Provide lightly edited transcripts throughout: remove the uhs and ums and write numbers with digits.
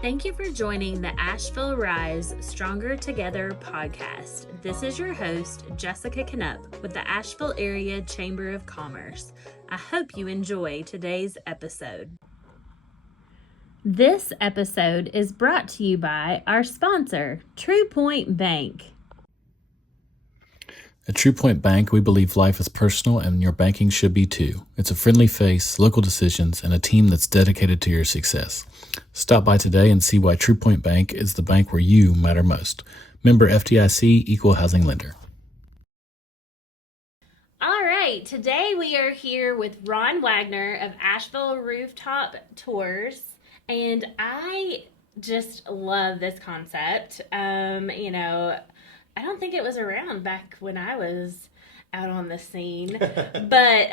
Thank you for joining the Asheville Rise Stronger Together podcast. This is your host, Jessica Knupp with the Asheville Area Chamber of Commerce. I hope you enjoy today's episode. This episode is brought to you by our sponsor, True Point Bank. At True Point Bank, we believe life is personal and your banking should be too. It's a friendly face, local decisions, and a team that's dedicated to your success. Stop by today and see why True Point Bank is the bank where you matter most. Member FDIC, Equal Housing Lender. All right, today we are here with Ron Wagner of Asheville Rooftop Tours, and I just love this concept. I don't think it was around back when I was out on the scene, but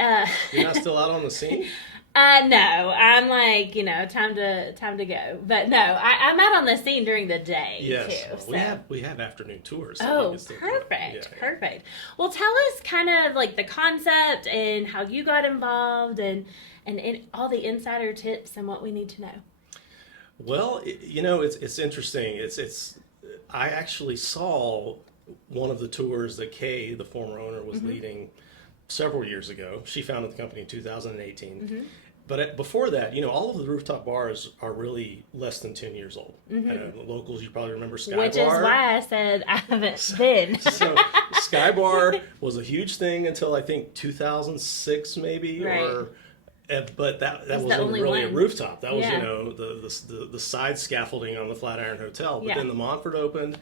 You're not still out on the scene? No, I'm like, time to go. But no, I'm out on the scene during the day. Yes, too, so. we have afternoon tours. So perfect. Well, tell us kind of like the concept and how you got involved and all the insider tips and what we need to know. Well, it's interesting. I actually saw one of the tours that Kay, the former owner, was leading several years ago. She founded the company in 2018. Mm-hmm. But before that, all of the rooftop bars are really less than 10 years old. Mm-hmm. Locals, you probably remember Sky Which Bar. Which is why I said I haven't been. So Sky Bar was a huge thing until I think 2006 maybe. Right. But that wasn't really a rooftop. That was, the side scaffolding on the Flatiron Hotel. But then the Montford opened.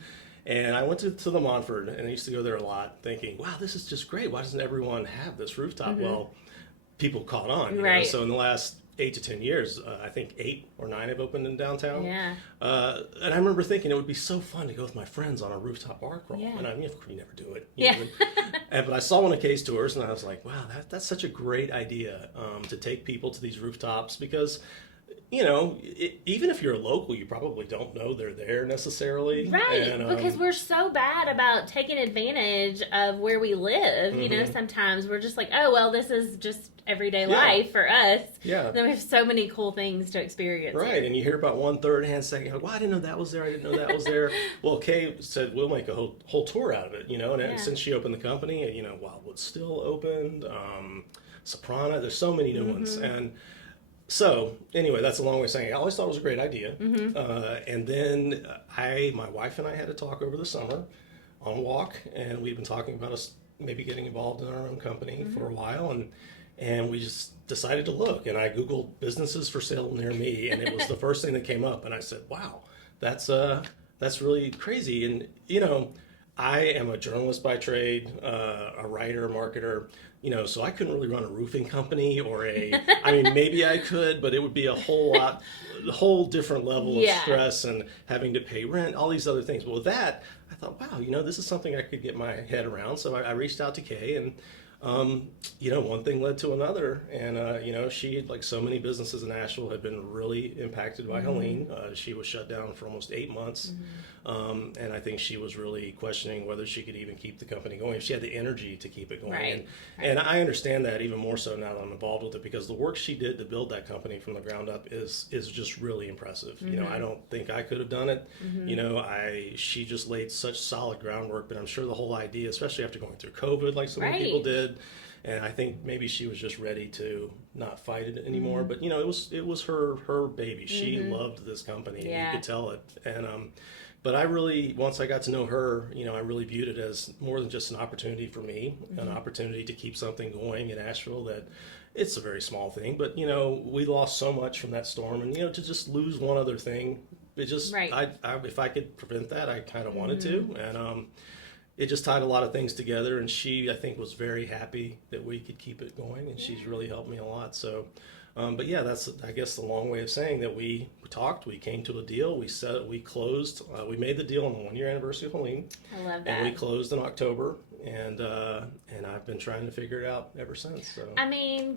And I went to the Montford, and I used to go there a lot thinking, wow, this is just great. Why doesn't everyone have this rooftop? Mm-hmm. Well, people caught on. Right. So in the last 8 to 10 years, I think 8 or 9 have opened in downtown. Yeah. And I remember thinking it would be so fun to go with my friends on a rooftop bar crawl. Yeah. And you never do it. But I saw one of Kay's tours, and I was like, wow, that's such a great idea to take people to these rooftops because even if you're a local, you probably don't know they're there necessarily. Right, because we're so bad about taking advantage of where we live. Mm-hmm. Sometimes we're just like, oh, well, this is just everyday life for us. Yeah. Then we have so many cool things to experience. Right, here. And you hear about one third-hand second, well, I didn't know that was there, I didn't know that was there. Well, Kay said, we'll make a whole tour out of it, and since she opened the company, Wildwood's still opened, Soprano, there's so many new ones, and so, anyway, that's a long way of saying I always thought it was a great idea. Mm-hmm. And then my wife and I had a talk over the summer on a walk, and we've been talking about us maybe getting involved in our own company for a while, and we just decided to look. And I Googled businesses for sale near me, and it was the first thing that came up. And I said, wow, that's really crazy. And, I am a journalist by trade, a writer, marketer. So I couldn't really run a roofing company maybe I could, but it would be a whole different level of stress and having to pay rent, all these other things. But with that, I thought, wow, this is something I could get my head around. So I reached out to Kay and, one thing led to another. And, she, like so many businesses in Asheville, had been really impacted by Helene. She was shut down for almost 8 months. And I think she was really questioning whether she could even keep the company going, if she had the energy to keep it going. Right. And I understand that even more so now that I'm involved with it, because the work she did to build that company from the ground up is just really impressive. I don't think I could have done it. She just laid such solid groundwork, but I'm sure the whole idea, especially after going through COVID, like so many people did, and I think maybe she was just ready to not fight it anymore. But it was her baby. She loved this company, and you could tell it. And but I really, once I got to know her, I really viewed it as more than just an opportunity for me, an opportunity to keep something going in Asheville that it's a very small thing, but we lost so much from that storm, and to just lose one other thing, it just if I could prevent that, I kind of wanted to, and it just tied a lot of things together, and she, I think, was very happy that we could keep it going, and she's really helped me a lot. So but yeah, that's, I guess, the long way of saying that we talked, we came to a deal, we closed, we made the deal on the 1-year anniversary of Helene. I love that. And we closed in October, and I've been trying to figure it out ever since. So.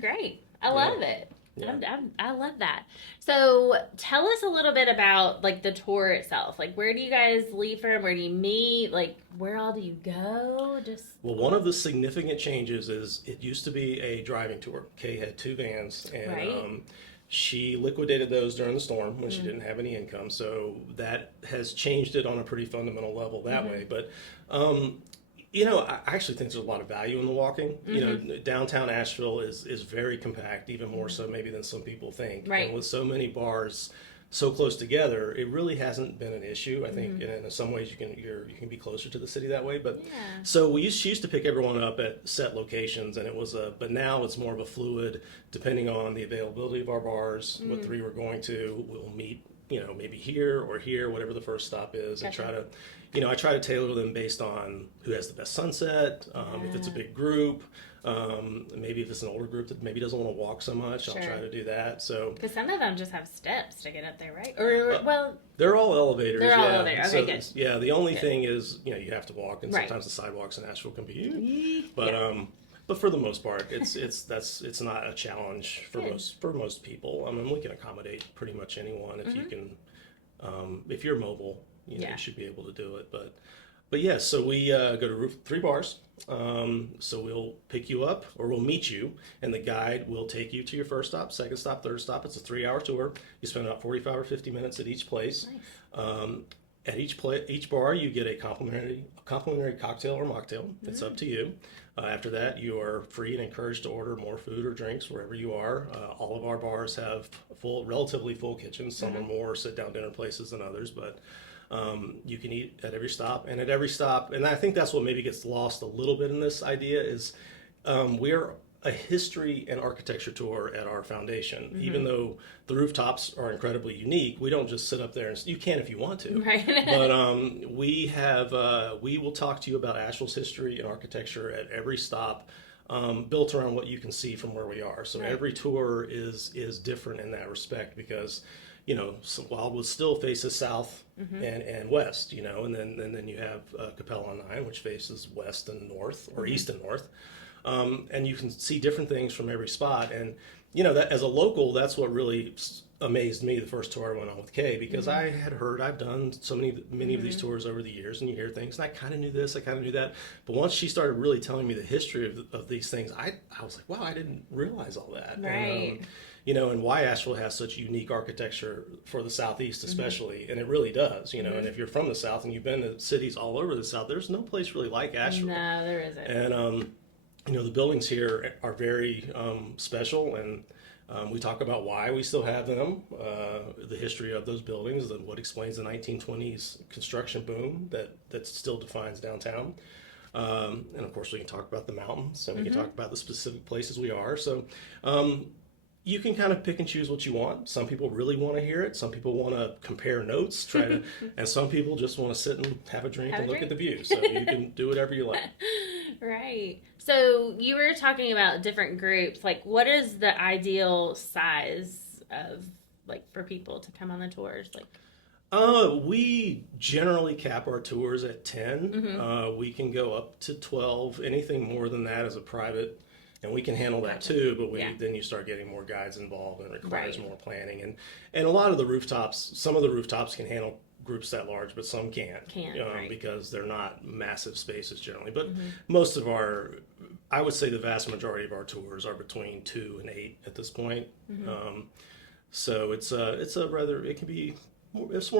Great. I love it. Yeah. I love that. So tell us a little bit about like the tour itself. Like, where do you guys leave from? Where do you meet? Like, where all do you go? Well, one of the significant changes is it used to be a driving tour. Kay had 2 vans, and She liquidated those during the storm when she didn't have any income. So that has changed it on a pretty fundamental level that way. But, I actually think there's a lot of value in the walking. Downtown Asheville is very compact, even more so maybe than some people think. Right. And with so many bars so close together, it really hasn't been an issue. I think in some ways you can be closer to the city that way. But so she used to pick everyone up at set locations, and it was but now it's more of a fluid, depending on the availability of our bars, what three we're going to. We'll meet, maybe here or here, whatever the first stop is, and try to, I try to tailor them based on who has the best sunset, if it's a big group. Maybe if it's an older group that maybe doesn't want to walk so much, I'll try to do that. So because some of them just have steps to get up there, right? Or they're all elevators. They're all elevators. Okay, good. Yeah, the only thing is, you have to walk, and sometimes the sidewalks in Asheville can be. But for the most part, it's not a challenge for most people. I mean, we can accommodate pretty much anyone if you can, if you're mobile, you should be able to do it. But yes, so we go to 3 bars. So we'll pick you up, or we'll meet you, and the guide will take you to your first stop, second stop, third stop. It's a 3-hour tour. You spend about 45 or 50 minutes at each place. Nice. At each bar, you get a complimentary cocktail or mocktail. It's up to you. After that, you are free and encouraged to order more food or drinks wherever you are. All of our bars have relatively full kitchens. Some are more sit-down dinner places than others, but you can eat at every stop. And at every stop, and I think that's what maybe gets lost a little bit in this idea, is we're a history and architecture tour at our foundation. Even though the rooftops are incredibly unique, we don't just sit up there, and you can if you want to. Right. But we will talk to you about Asheville's history and architecture at every stop, built around what you can see from where we are. So every tour is different in that respect, because Wildwood still faces south and west, and then you have Capella on 9, which faces west and north, or east and north. And you can see different things from every spot. And, that as a local, that's what really amazed me the first tour I went on with Kay, because I had heard, I've done so many of these tours over the years, and you hear things, and I kind of knew this, I kind of knew that. But once she started really telling me the history of these things, I was like, wow, I didn't realize all that. Right. And, and why Asheville has such unique architecture for the Southeast especially, and it really does, and if you're from the South and you've been to cities all over the South, there's no place really like Asheville. No, there isn't. And, the buildings here are very special, and we talk about why we still have them, the history of those buildings, and what explains the 1920s construction boom that still defines downtown. And of course, we can talk about the mountains, and we can talk about the specific places we are. So you can kind of pick and choose what you want. Some people really want to hear it. Some people want to compare notes, and some people just want to sit and have a drink and look at the view. So you can do whatever you like. Right. So you were talking about different groups. Like, what is the ideal size of, for people to come on the tours? We generally cap our tours at 10. We can go up to 12. Anything more than that is a private, and we can handle that too, but then you start getting more guides involved, and it requires more planning. And a lot of the rooftops, some of the rooftops can handle groups that large, but some can't, because they're not massive spaces generally. But most of I would say the vast majority of our tours are between 2 and 8 at this point. So it's more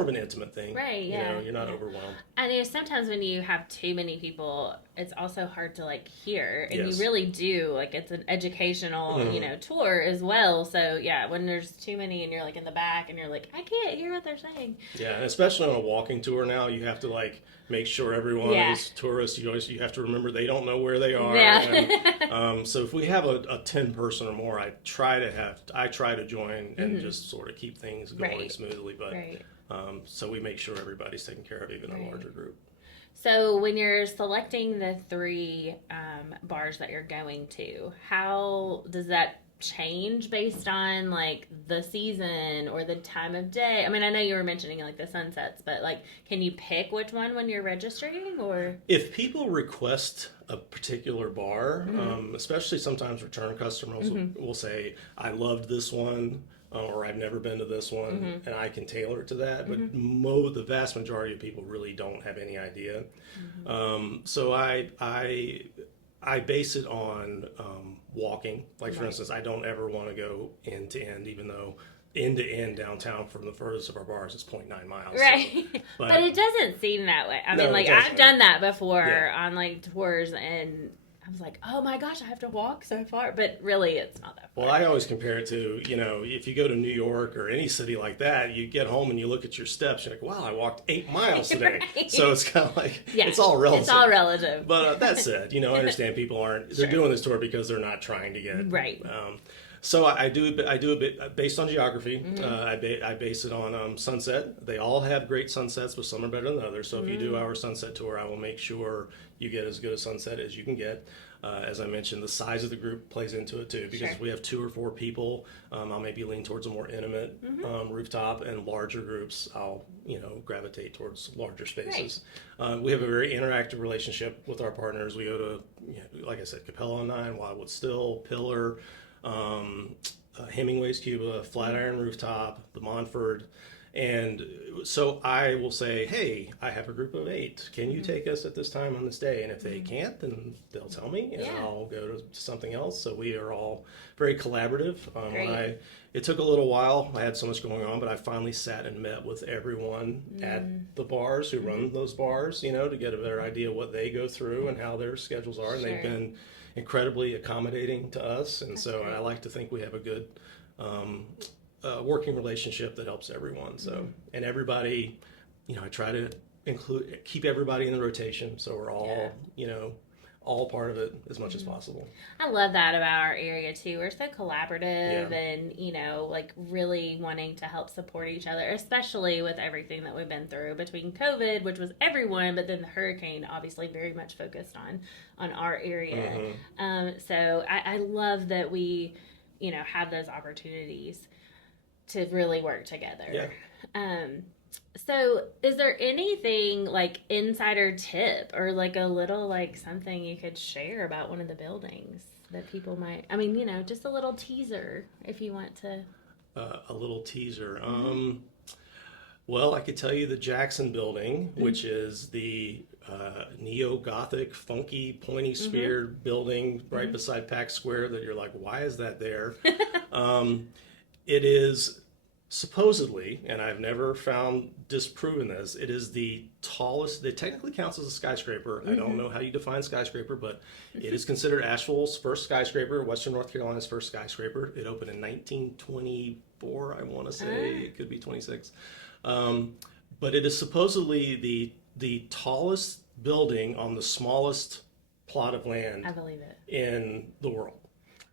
of an intimate thing. Right, yeah. You're not overwhelmed. And sometimes when you have too many people, it's also hard to hear. And you really do. It's an educational, tour as well. So yeah, when there's too many and you're in the back and you're I can't hear what they're saying. Yeah, and especially on a walking tour now, you have to make sure everyone is tourists. You have to remember they don't know where they are. Yeah. And, so if we have a 10 person or more, I try to join and just sort of keep things going smoothly. But so we make sure everybody's taken care of, even a larger group. So when you're selecting the 3 bars that you're going to, how does that change based on the season or the time of day? I mean, I know you were mentioning the sunsets, but can you pick which one when you're registering? Or if people request a particular bar, especially sometimes return customers will say, I loved this one, or I've never been to this one, and I can tailor it to that. But the vast majority of people really don't have any idea. So I I base it on walking. Like, for instance, I don't ever want to go end to end, even though end to end downtown from the furthest of our bars is 0.9 miles. Right. So, but it doesn't seem that way. I mean, like, I've done that before on, like, tours, and I was like, oh my gosh, I have to walk so far. But really, it's not that far. Well, I always compare it to, if you go to New York or any city like that, you get home and you look at your steps, you're like, wow, I walked 8 miles today. Right. So it's kind of like, it's all relative. It's all relative. But that said, I understand people they're doing this tour because they're not trying to get. Right. So I do a bit based on geography. I base it on sunset. They all have great sunsets, but some are better than others. So if you do our sunset tour, I will make sure you get as good a sunset as you can get. As I mentioned, the size of the group plays into it too, because if we have 2 or 4 people, I'll maybe lean towards a more intimate rooftop, and larger groups, I'll gravitate towards larger spaces. Right. We have a very interactive relationship with our partners. We go to, like I said, Capella on 9, Wildwood Still, Pillar, Hemingway's Cuba, Flatiron Rooftop, the Montford. And so I will say, hey, I have a group of 8. Can you take us at this time on this day? And if they can't, then they'll tell me, and I'll go to something else. So we are all very collaborative. It took a little while. I had so much going on, but I finally sat and met with everyone at the bars who run those bars, to get a better idea what they go through and how their schedules are. And they've been incredibly accommodating to us. And I like to think we have a good working relationship that helps everyone. So, and everybody, I try to keep everybody in the rotation, so we're all, all part of it as much as possible. I love that about our area too. We're so collaborative and, like really wanting to help support each other, especially with everything that we've been through between COVID, which was everyone, but then the hurricane obviously very much focused on our area. So I love that we, have those opportunities to really work together. So is there anything like insider tip or like a little like something you could share about one of the buildings that people might, just a little teaser if you want to. A little teaser. Well, I could tell you the Jackson building, which is the neo-Gothic, funky, pointy-speared building right beside Pack Square that you're like, why is that there? It is supposedly, and I've never found disproven this, it is the tallest, it technically counts as a skyscraper. I don't know how you define skyscraper, but it is considered Asheville's first skyscraper, Western North Carolina's first skyscraper. It opened in 1924, I want to say. It could be 26. But it is supposedly the tallest building on the smallest plot of land, I believe it, in the world.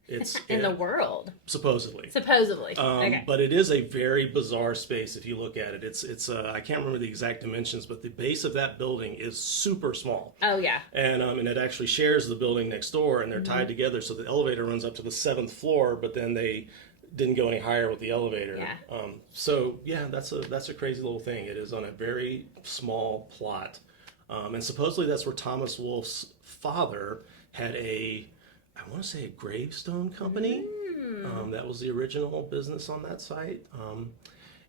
It's in the world, supposedly. Okay. But it is a very bizarre space if you look at it. It's I can't remember the exact dimensions, but the base of that building is super small. Oh yeah. And it actually shares the building next door, and they're tied together. So the elevator runs up to the 7th floor, but then they didn't go any higher with the elevator. Yeah. That's a crazy little thing. It is on a very small plot, and supposedly that's where Thomas Wolfe's father had I want to say a gravestone company. That was the original business on that site.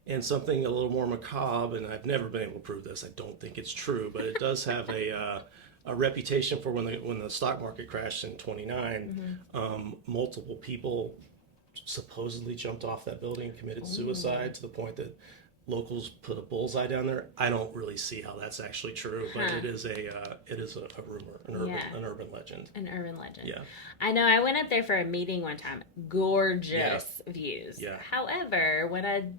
And something a little more macabre, and I've never been able to prove this. I don't think it's true, but it does have a reputation for when the stock market crashed in '29. Multiple people supposedly jumped off that building and committed suicide to the point that locals put a bullseye down there. I don't really see how that's actually true, but it is a rumor, an urban legend. An urban legend. Yeah. I know. I went up there for a meeting one time. Gorgeous views. Yeah. However,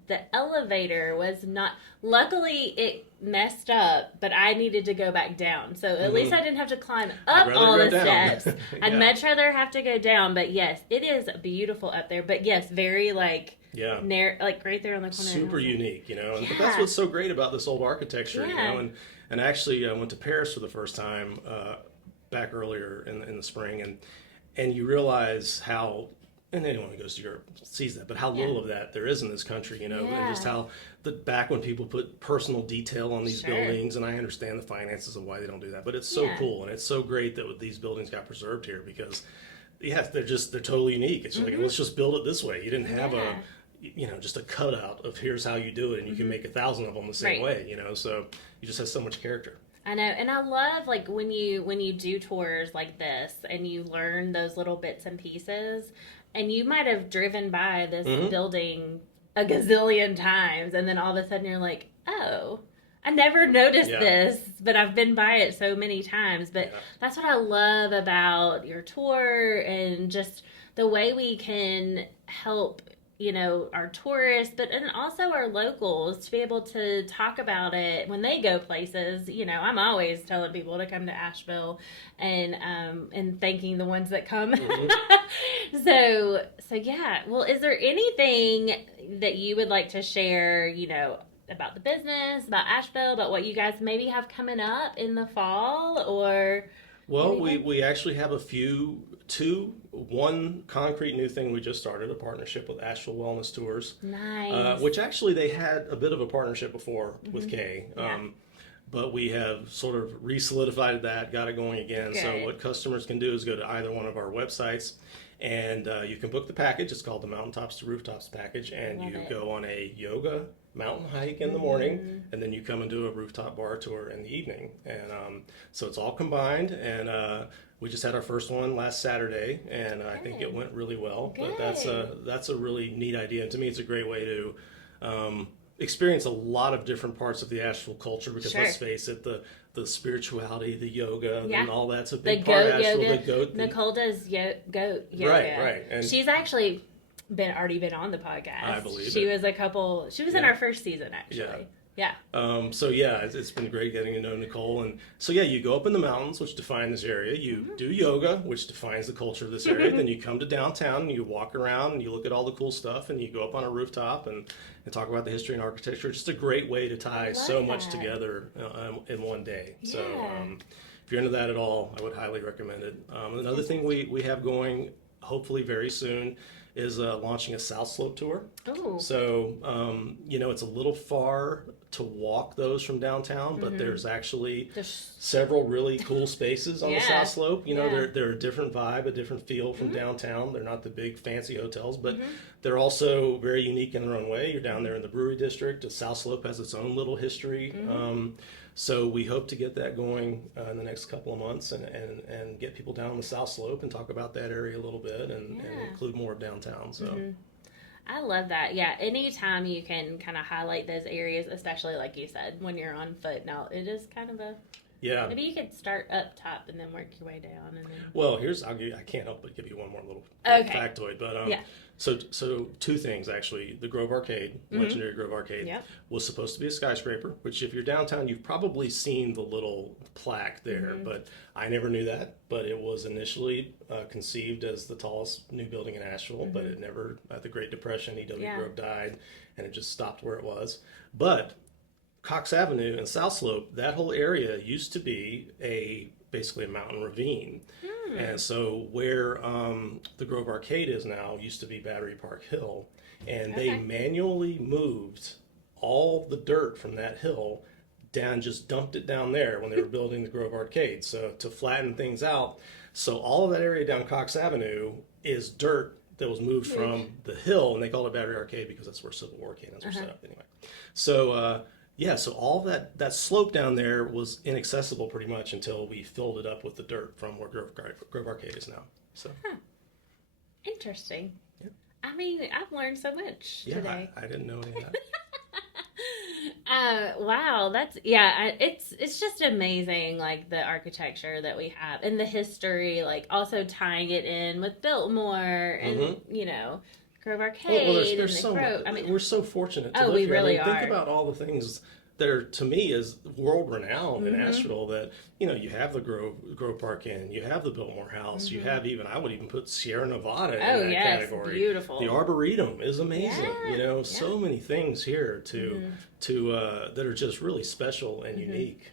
the elevator was not. Luckily, it messed up, but I needed to go back down. So at least I didn't have to climb up all the steps. I'd much rather have to go down. But yes, it is beautiful up there. But yes, very like. Yeah, like right there on the corner. Super unique, But that's what's so great about this old architecture, And actually, I went to Paris for the first time back earlier in the spring, and you realize how, and anyone who goes to Europe sees that, but how little of that there is in this country, and just how back when people put personal detail on these buildings, and I understand the finances of why they don't do that, but it's so cool, and it's so great that these buildings got preserved here because, they're totally unique. It's like, let's just build it this way. You didn't have just a cutout of here's how you do it, and you can make 1,000 of them the same way, so you just have so much character. I know, and I love like when you do tours like this and you learn those little bits and pieces, and you might have driven by this building a gazillion times, and then all of a sudden you're like, oh, I never noticed this, but I've been by it so many times. But that's what I love about your tour and just the way we can help, our tourists, but and also our locals to be able to talk about it when they go places. I'm always telling people to come to Asheville and thanking the ones that come. So yeah. Well, is there anything that you would like to share, about the business, about Asheville, about what you guys maybe have coming up in the fall, or? Well, we actually have one concrete new thing we just started, a partnership with Asheville Wellness Tours. Nice. Which actually they had a bit of a partnership before with Kay. But we have sort of re-solidified that, got it going again. Good. So what customers can do is go to either one of our websites, and you can book the package. It's called the Mountaintops to Rooftops package, and you go on a yoga mountain hike in the morning, and then you come and do a rooftop bar tour in the evening. And so it's all combined, and we just had our first one last Saturday, and I think it went really well. Good. But that's a really neat idea, and to me it's a great way to experience a lot of different parts of the Asheville culture, because let's face it, the spirituality, the yoga, and all that's a big part of Asheville. Yoga. The goat. Nicole does goat yoga. Right. And she's actually already been on the podcast. I believe she was in our first season, actually. Yeah. So it's been great getting to know Nicole, and so you go up in the mountains, which define this area. You do yoga, which defines the culture of this area. Then you come to downtown and you walk around and you look at all the cool stuff, and you go up on a rooftop and talk about the history and architecture. It's just a great way to tie so much together in one day. Yeah. So if you're into that at all, I would highly recommend it. Another thing we have going, hopefully very soon, is launching a South Slope tour. Ooh. So, it's a little far to walk those from downtown, but there's actually several really cool spaces on the South Slope. They're a different vibe, a different feel from downtown. They're not the big fancy hotels, but they're also very unique in their own way. You're down there in the Brewery District. The South Slope has its own little history. So we hope to get that going in the next couple of months and get people down on the South Slope and talk about that area a little bit and include more of downtown. So. I love that. Yeah, anytime you can kind of highlight those areas, especially like you said, when you're on foot. Now, it is kind of maybe you could start up top and then work your way down. And then... Well, I can't help but give you one more little factoid. But so two things, actually. The Grove Arcade, legendary Grove Arcade, was supposed to be a skyscraper, which if you're downtown, you've probably seen the little plaque there. But I never knew that. But it was initially conceived as the tallest new building in Asheville, but it never, at the Great Depression, E.W. Grove died, and it just stopped where it was. But Cox Avenue and South Slope, that whole area used to be basically a mountain ravine. And so where the Grove Arcade is now used to be Battery Park Hill. And they manually moved all the dirt from that hill down, just dumped it down there when they were building the Grove Arcade. So to flatten things out. So all of that area down Cox Avenue is dirt that was moved from the hill, and they called it Battery Arcade because that's where Civil War cannons were set up anyway. So so all that slope down there was inaccessible pretty much until we filled it up with the dirt from where Grove Arcade is now. So interesting. Yeah. I mean, I've learned so much today. I didn't know any of that. Wow, it's just amazing, like the architecture that we have and the history, like also tying it in with Biltmore and Grove Arcade. There's so much. I mean, we're so fortunate to live we here. really Think about all the things that are, to me, is world renowned in Asheville. That you have the Grove Park Inn, you have the Biltmore House, you have I would even put Sierra Nevada in that category. Beautiful. The Arboretum is amazing. So many things here to that are just really special and unique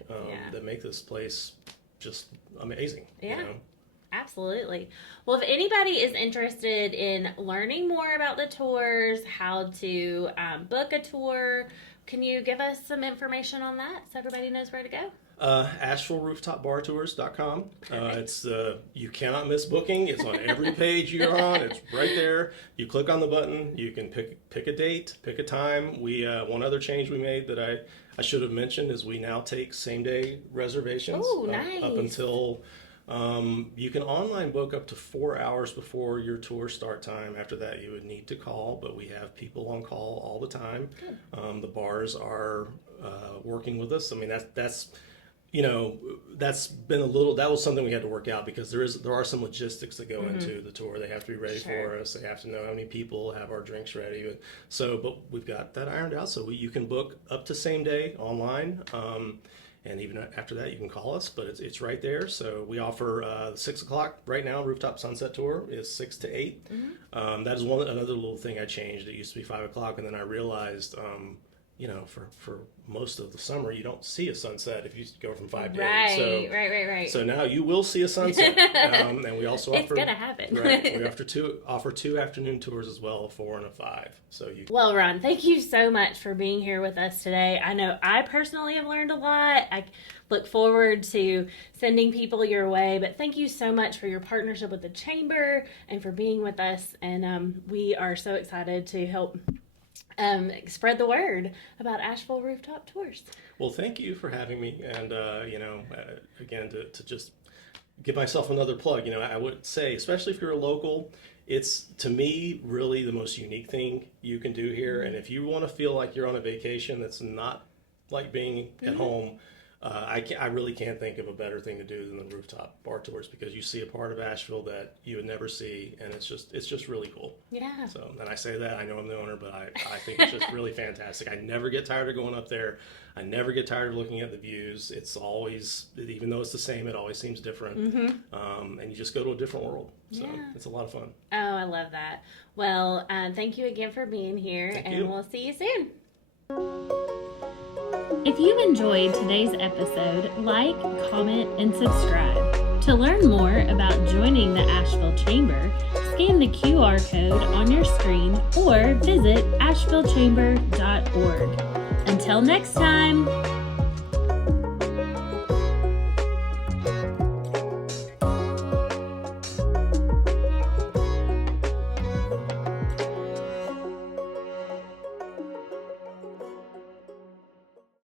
that make this place just amazing. Yeah. Absolutely. Well, if anybody is interested in learning more about the tours, how to book a tour, can you give us some information on that so everybody knows where to go? AshevilleRooftopBarTours.com. It's you cannot miss booking. It's on every page you're on. It's right there. You click on the button. You can pick a date, pick a time. We one other change we made that I should have mentioned is we now take same day reservations. Oh, nice. Up until you can online book up to 4 hours before your tour start time. After that, you would need to call, but we have people on call all the time. The bars are working with us. I mean, that's that's been that was something we had to work out because there are some logistics that go into the tour. They have to be ready for us. They have to know how many people, have our drinks ready. But we've got that ironed out. So you can book up to same day online. And even after that, you can call us, but it's right there. So we offer 6 o'clock right now. Rooftop Sunset Tour is 6 to 8. That is another little thing I changed. It used to be 5 o'clock, and then I realized, for most of the summer, you don't see a sunset if you go from 5 to 8. So, Right. So now you will see a sunset. And we also offer... It's going to happen. Right. We offer two afternoon tours as well, a 4 and a 5. Well, Ron, thank you so much for being here with us today. I know I personally have learned a lot. I look forward to sending people your way, but thank you so much for your partnership with the Chamber and for being with us. And we are so excited to help spread the word about Asheville Rooftop Tours. Well, thank you for having me. And, again, to just give myself another plug, I would say, especially if you're a local, it's, to me, really the most unique thing you can do here. And if you want to feel like you're on a vacation that's not like being at home, I really can't think of a better thing to do than the rooftop bar tours, because you see a part of Asheville that you would never see, and it's just really cool. Yeah. So, and I say that, I know I'm the owner, but I think it's just really fantastic. I never get tired of going up there. I never get tired of looking at the views. It's always, even though it's the same, it always seems different. And you just go to a different world. So it's a lot of fun. Oh, I love that. Well, thank you again for being here, we'll see you soon. If you enjoyed today's episode, like, comment, and subscribe. To learn more about joining the Asheville Chamber, scan the QR code on your screen or visit ashevillechamber.org. Until next time!